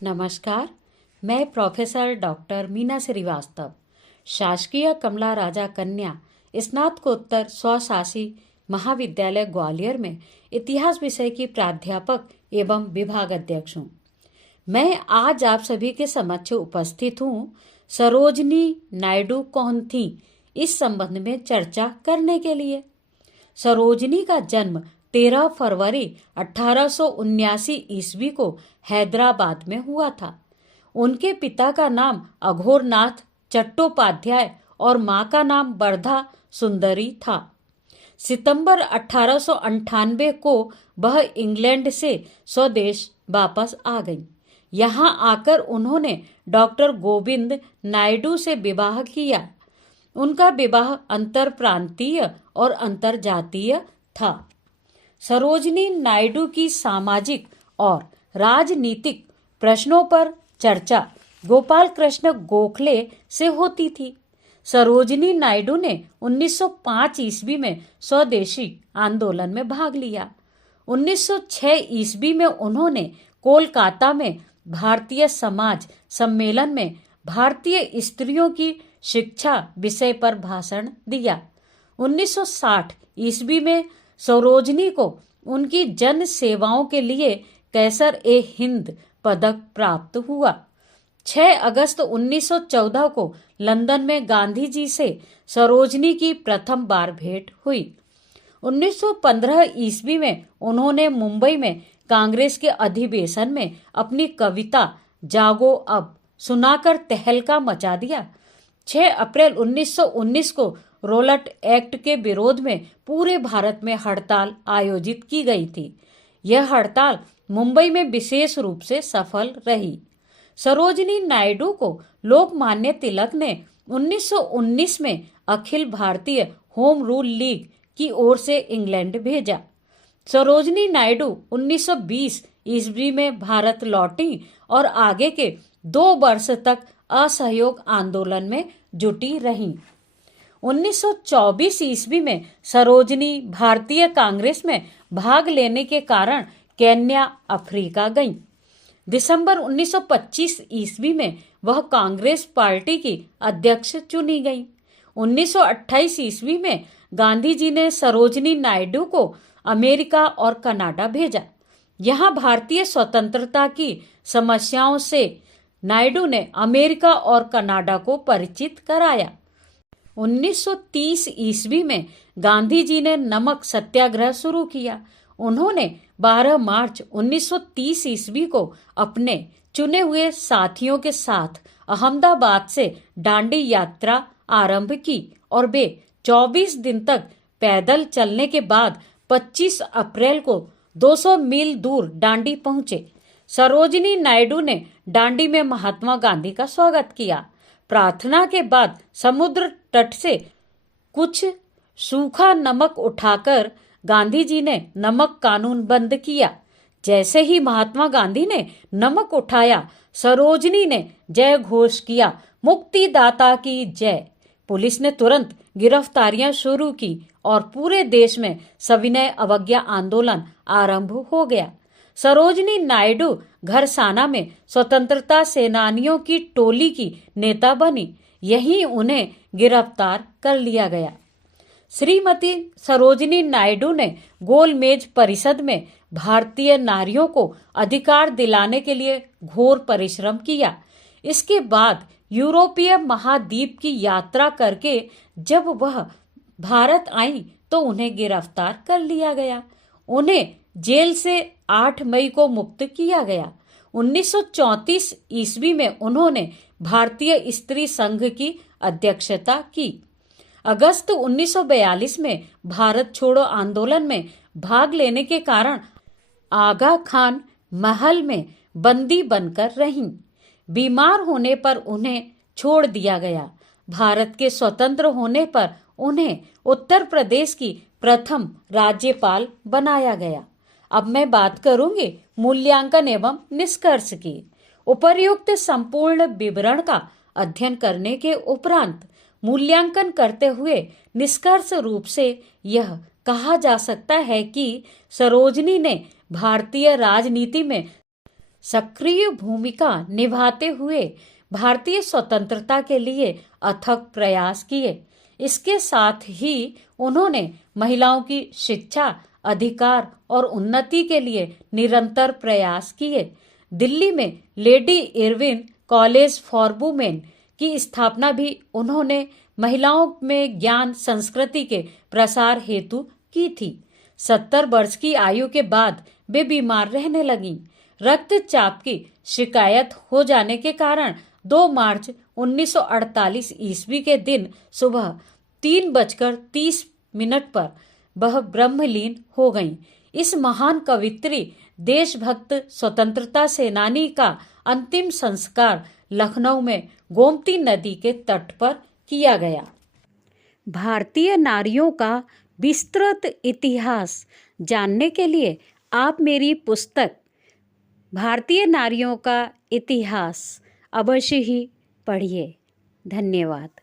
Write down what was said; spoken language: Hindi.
नमस्कार। मैं प्रोफेसर डॉक्टर मीना श्रीवास्तव, शासकीय कमला राजा कन्या स्नातकोत्तर स्वशासी महाविद्यालय ग्वालियर में इतिहास विषय की प्राध्यापक एवं विभाग अध्यक्ष हूँ। मैं आज आप सभी के समक्ष उपस्थित हूँ सरोजनी नायडू कौन थी इस संबंध में चर्चा करने के लिए। सरोजनी का जन्म 13 फरवरी 1879 ईस्वी को हैदराबाद में हुआ था। उनके पिता का नाम अघोरनाथ चट्टोपाध्याय और मां का नाम वर्धा सुंदरी था। सितंबर 1898 को वह इंग्लैंड से स्वदेश वापस आ गई। यहाँ आकर उन्होंने डॉक्टर गोविंद नायडू से विवाह किया। उनका विवाह अंतर प्रांतीय और अंतरजातीय था। सरोजनी नायडू की सामाजिक और राजनीतिक प्रश्नों पर चर्चा गोपाल कृष्ण गोखले से होती थी। सरोजनी नायडू ने 1905 ईस्वी में स्वदेशी आंदोलन में भाग लिया। 1906 ईस्वी में उन्होंने कोलकाता में भारतीय समाज सम्मेलन में भारतीय स्त्रियों की शिक्षा विषय पर भाषण दिया। 1960 ईस्वी में सरोजनी को उनकी जन सेवाओं के लिए कैसर-ए-हिंद पदक प्राप्त हुआ। 6 अगस्त 1914 को लंदन में गांधी जी से सरोजनी की प्रथम बार भेंट हुई। 1915 ईस्वी में उन्होंने मुंबई में कांग्रेस के अधिवेशन में अपनी कविता जागो अब सुनाकर तहलका मचा दिया। 6 अप्रैल 1919 को रोलट एक्ट के विरोध में पूरे भारत में हड़ताल आयोजित की गई थी। यह हड़ताल मुंबई में विशेष रूप से सफल रही। सरोजनी नायडू को लोकमान्य तिलक ने 1919 में Akhil Bharatiya home rule league की ओर से इंग्लैंड भेजा। सरोजनी नायडू 1920 ईस्वी में भारत लौटी और आगे के 2 वर्ष तक असहयोग आंदोलन में जुटी रहीं। 1924 ईस्वी में सरोजनी भारतीय कांग्रेस में भाग लेने के कारण केन्या अफ्रीका गईं। दिसंबर 1925 ईस्वी में वह कांग्रेस पार्टी की अध्यक्ष चुनी गईं। 1928 ईस्वी में गांधी जी ने सरोजनी नायडू को अमेरिका और कनाडा भेजा। यहाँ भारतीय स्वतंत्रता की समस्याओं से नायडू ने अमेरिका और कनाडा को परिचित कराया। 1930 ईस्वी में गांधी जी ने नमक सत्याग्रह शुरू किया। उन्होंने 12 मार्च 1930 ईस्वी को अपने चुने हुए साथियों के साथ अहमदाबाद से दांडी यात्रा आरंभ की और वे 24 दिन तक पैदल चलने के बाद 25 अप्रैल को 200 मील दूर दांडी पहुंचे। सरोजनी नायडू ने दांडी में महात्मा गांधी का स्वागत किया। प्रार्थना के बाद समुद्र तट से कुछ सूखा नमक उठाकर गांधी जी ने नमक कानून बंद किया। जैसे ही महात्मा गांधी ने नमक उठाया, सरोजनी ने जय घोष किया, मुक्तिदाता की जय। पुलिस ने तुरंत गिरफ्तारियां शुरू की और पूरे देश में सविनय अवज्ञा आंदोलन आरंभ हो गया। सरोजनी नायडू घरसाना में स्वतंत्रता सेनानियों की टोली की नेता बनी। यहीं उन्हें गिरफ्तार कर लिया गया। श्रीमती सरोजनी नायडू ने गोलमेज परिषद में भारतीय नारियों को अधिकार दिलाने के लिए घोर परिश्रम किया। इसके बाद यूरोपीय महाद्वीप की यात्रा करके जब वह भारत आई तो उन्हें गिरफ्तार कर लिया गया। उन्हें जेल से 8 मई को मुक्त किया गया। 1934 ईस्वी में उन्होंने भारतीय स्त्री संघ की अध्यक्षता की। अगस्त 1942 में भारत छोड़ो आंदोलन में भाग लेने के कारण आगा खान महल में बंदी बनकर रहीं। बीमार होने पर उन्हें छोड़ दिया गया। भारत के स्वतंत्र होने पर उन्हें उत्तर प्रदेश की प्रथम राज्यपाल बनाया गया। अब मैं बात करूंगी मूल्यांकन एवं निष्कर्ष की। उपर्युक्त संपूर्ण विवरण का अध्ययन करने के उपरांत मूल्यांकन करते हुए निष्कर्ष रूप से यह कहा जा सकता है कि सरोजनी ने भारतीय राजनीति में सक्रिय भूमिका निभाते हुए भारतीय स्वतंत्रता के लिए अथक प्रयास किए। इसके साथ ही उन्होंने महिलाओं की शिक्षा, अधिकार और उन्नति के लिए निरंतर प्रयास किए। दिल्ली में lady Irwin college for women की स्थापना भी उन्होंने महिलाओं में ज्ञान संस्कृति के प्रसार हेतु की थी। 70 वर्ष की आयु के बाद वे बीमार रहने लगीं। रक्तचाप की शिकायत हो जाने के कारण 2 मार्च 1948 ईस्वी के दिन सुबह 3:30 पर वह ब्रह्मलीन हो गईं। इस महान कवित्री, देशभक्त स्वतंत्रता सेनानी का अंतिम संस्कार लखनऊ में गोमती नदी के तट पर किया गया। भारतीय नारियों का विस्तृत इतिहास जानने के लिए आप मेरी पुस्तक भारतीय नारियों का इतिहास अवश्य ही पढ़िए। धन्यवाद।